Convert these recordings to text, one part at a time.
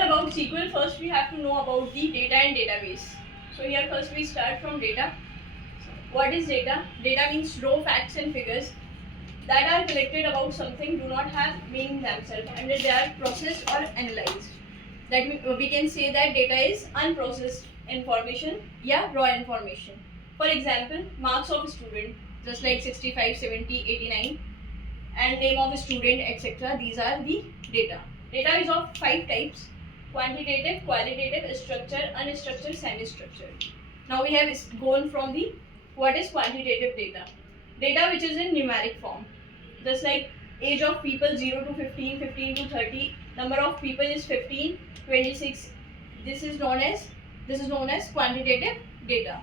About SQL, first we have to know about the data and database. So here first we start from data. What is data? Data means raw facts and figures that are collected about something, do not have meaning themselves, and they are processed or analyzed. That we can say that data is unprocessed information, yeah, raw information. For example, marks of a student, just like 65, 70, 89, and name of a student, etc. These are the data. Data is of 5 types: quantitative, qualitative, structured, unstructured, semi-structured. Now we have gone from the what is quantitative data. Data which is in numeric form. Just like age of people 0 to 15, 15 to 30, number of people is 15, 26. This is known as quantitative data.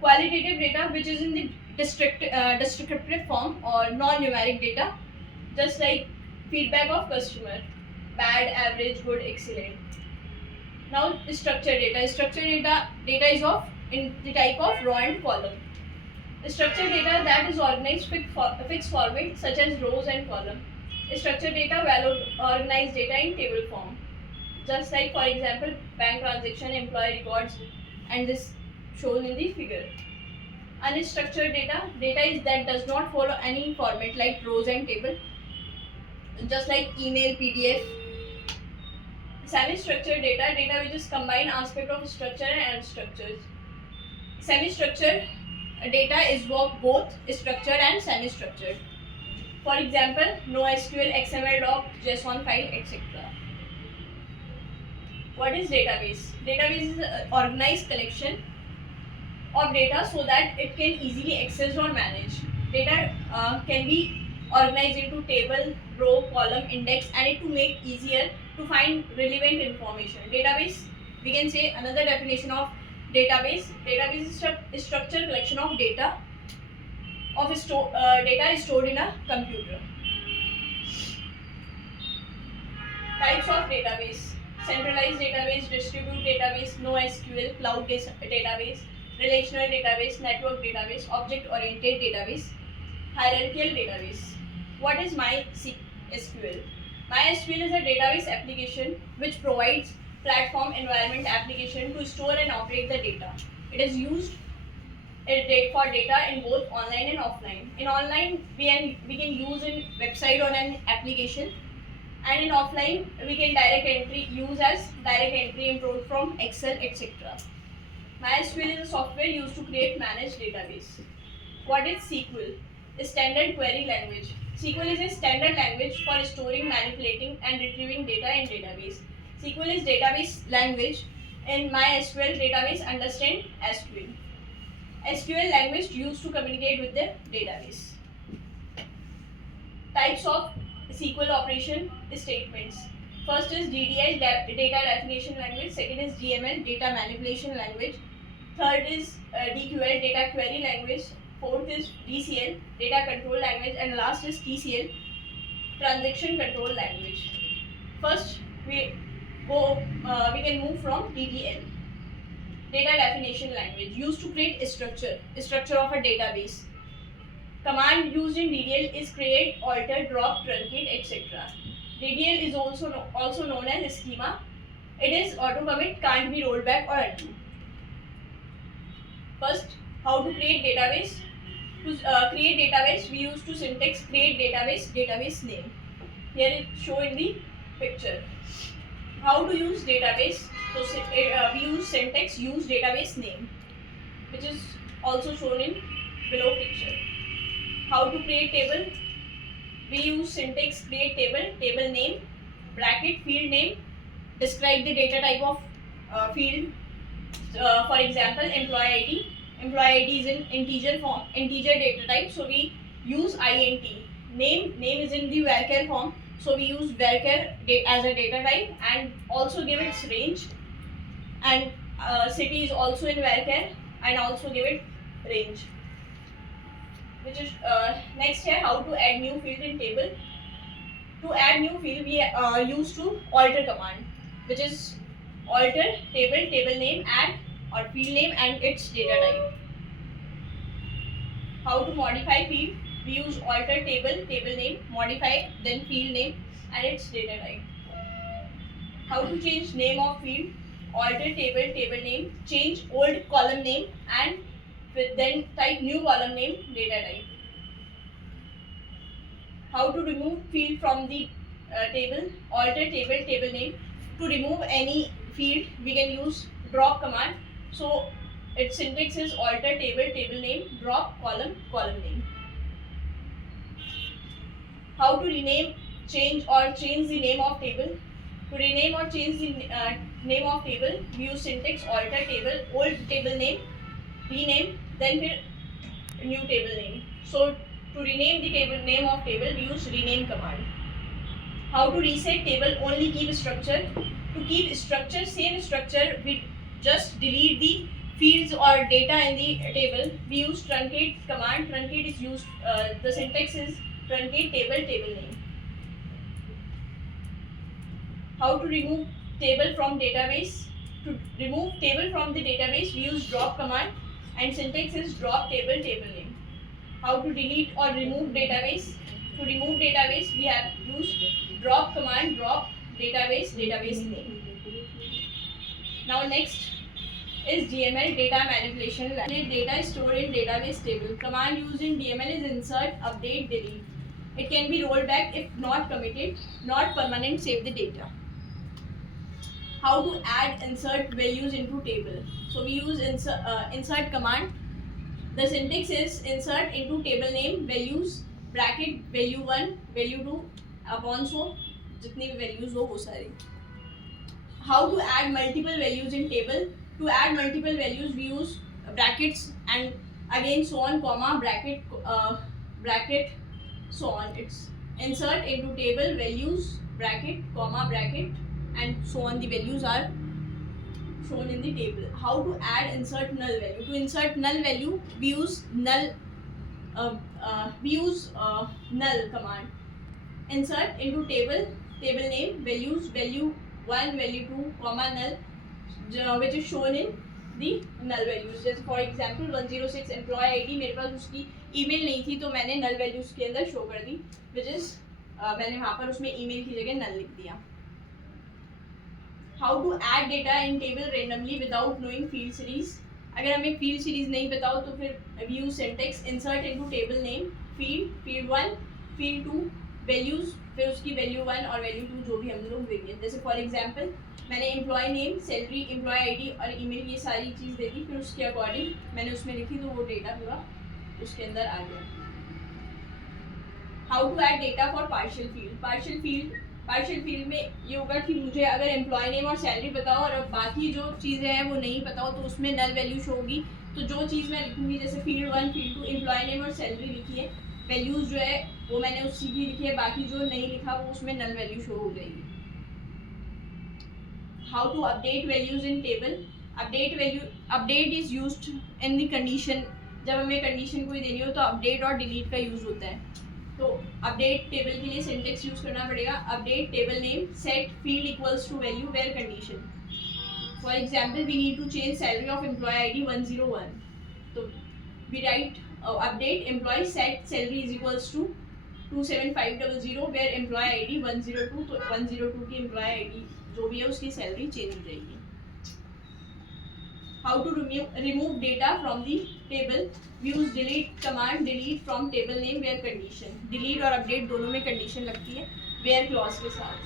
Qualitative data which is in the descriptive form or non-numeric data, just like feedback of customer, bad, average, good, excellent. Now structured data. Structured data is of in the type of row and column. Structured data that is organized fixed format such as rows and column. Structured data value organized data in table form. Just like for example bank transaction, employee records, and this shown in the figure. Unstructured data is that does not follow any format like rows and table, just like email, PDF. Semi-structured data which is combined aspect of structure and unstructured. Semi-structured data is both structured and semi-structured. For example, NoSQL, XML doc, JSON file, etc. What is database? Database is an organized collection of data so that it can easily access or manage. Data can be organized into table, row, column, index, and it to make easier to find relevant information. Database, we can say another definition of database. Database is a structured collection of data. Data is stored in a computer. Types of database: centralized database, distributed database, NoSQL, cloud database, relational database, network database, object-oriented database, hierarchical database. What is MySQL? MySQL is a database application which provides platform environment application to store and operate the data. It is used for data in both online and offline. In online, we can use in website or an application, and in offline, we can use as direct entry import from Excel, etc. MySQL is a software used to create managed database. What is SQL? A standard query language. SQL is a standard language for storing, manipulating, and retrieving data in database. SQL is database language. In MySQL, database understand SQL. SQL language used to communicate with the database. Types of SQL operation statements. First is DDL, data definition language. Second is DML, data manipulation language. Third is DQL, data query language. Fourth is DCL, data control language, and last is TCL, transaction control language. First, we can move from DDL, data definition language, used to create a structure of a database. Command used in DDL is create, alter, drop, truncate, etc. DDL is also known as schema. It is auto commit, can't be rolled back or undo. First, how to create database? To create database, we use to syntax create database name. Here it shown in the picture. How to use database? So we use syntax use database name, which is also shown in below picture. How to create table? We use syntax create table name, bracket, field name, describe the data type of field. For example, employee ID. Employee ID is in integer data type, so we use int. Name is in the varchar form, so we use varchar as a data type and also give its range. And city is also in varchar and also give it range. Which is next here, how to add new field in table. To add new field, we use to alter command, which is alter table name, add or field name and its data type. How to modify field? We use alter table name, modify, then field name and its data type. How to change name of field, alter table, table name, change old column name, and then type new column name, data type. How to remove field from the table, alter table, table name. To remove any field, we can use drop command. So its syntax is alter table, table name, drop column, column name. How to rename, change or change the name of table. To rename or change the name of table, we use syntax alter table, old table name, rename, then new table name. So to rename the table name of table, we use rename command. How to reset table, only keep structure. To keep structure, same structure, we just delete the fields or data in the table. We use truncate command. Truncate is used, the syntax is truncate table, table name. How to remove table from database. To remove table from the database, we use drop command and syntax is drop table, table name. How to delete or remove database. To remove database, we have used drop command, drop database, database name. Now next is DML, data manipulation. Data is stored in database table. Command used in DML is insert, update, delete. It can be rolled back if not committed, not permanent, save the data. How to add, insert values into table. So we use insert command. The syntax is insert into table name, values, bracket, value 1, value 2, upon so जितनी भी values हो वो सारी. How to add multiple values in table. To add multiple values, we use brackets and again so on, comma, bracket, bracket, so on. It's insert into table, values, bracket, comma, bracket, and so on. The values are shown in the table. How to add, insert null value. To insert null value, we use null. Null command. Insert into table, table name, values, value 1, value 2, comma, null, which is shown in the null values. जैसे for example 106 employee ID, मेरे पास उसकी email नहीं थी तो मैंने null values के अंदर show कर दी, which is मैंने वहाँ पर उसमें email की जगह null लिख दिया. How to add data in table randomly without knowing field series. अगर हमें field series नहीं पता हो तो फिर we use syntax insert into table name, field, field 1, field 2, values, फिर उसकी value 1 और value 2 जो भी हम लोग देंगे. जैसे for example मैंने employee name, salary, employee ID और email ये सारी चीज़ दे दी, फिर उसके according मैंने उसमें लिखी तो वो data पूरा उसके अंदर आ गया. How to add data for partial field. Partial field में ये होगा कि मुझे अगर एम्प्लॉय नेम और सैलरी पता हो और बाकी जो चीज़ें हैं वो नहीं पता हो तो उसमें नल वैल्यू शो होगी. तो जो चीज़ मैं लिखूंगी जैसे फील्ड 1, फील्ड 2, एम्प्लॉय नेम और सैलरी लिखी है, वैल्यूज़ जो है वो मैंने उसी की लिखी है, बाकी जो नहीं लिखा वो उसमें नल वैल्यू शो हो जाएगी. How to update values in table. Update is used in the condition. जब हमें कंडीशन कोई देनी हो तो अपडेट और डिलीट का यूज़ होता है. तो अपडेट टेबल के लिए सिंटेक्स यूज करना पड़ेगा. Update table name, set field equals to value where condition. For example we need to change salary of employee ID 101. तो we write update employee set salary is equals to 27500 where employee ID 102. तो 102 की employ ID जो भी है उसकी salary change हो जाएगी. How to remove data from the table. We use delete command, delete from table name where condition. Delete और update दोनों में condition लगती है where clause के साथ.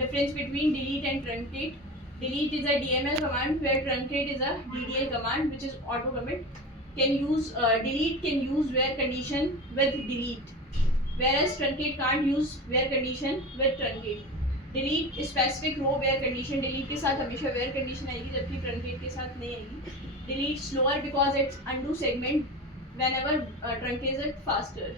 Difference between delete and truncate. Delete is a DML command where truncate is a DDL command which is auto commit. Delete can use where condition with delete, whereas truncate can't use where condition with truncate. Delete specific row where condition. Delete के साथ हमेशा where condition आएगी जबकि truncate के साथ नहीं आएगी. Delete slower because it's undo segment whenever truncate it faster.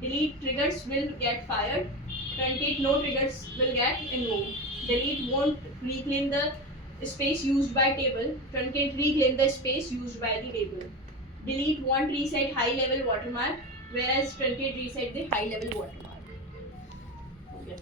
Delete triggers will get fired. Truncate no triggers will get invoked. Delete won't reclaim the space used by table. Truncate reclaim the space used by the table. Delete won't reset high level watermark whereas truncate reset the high level watermark. Okay.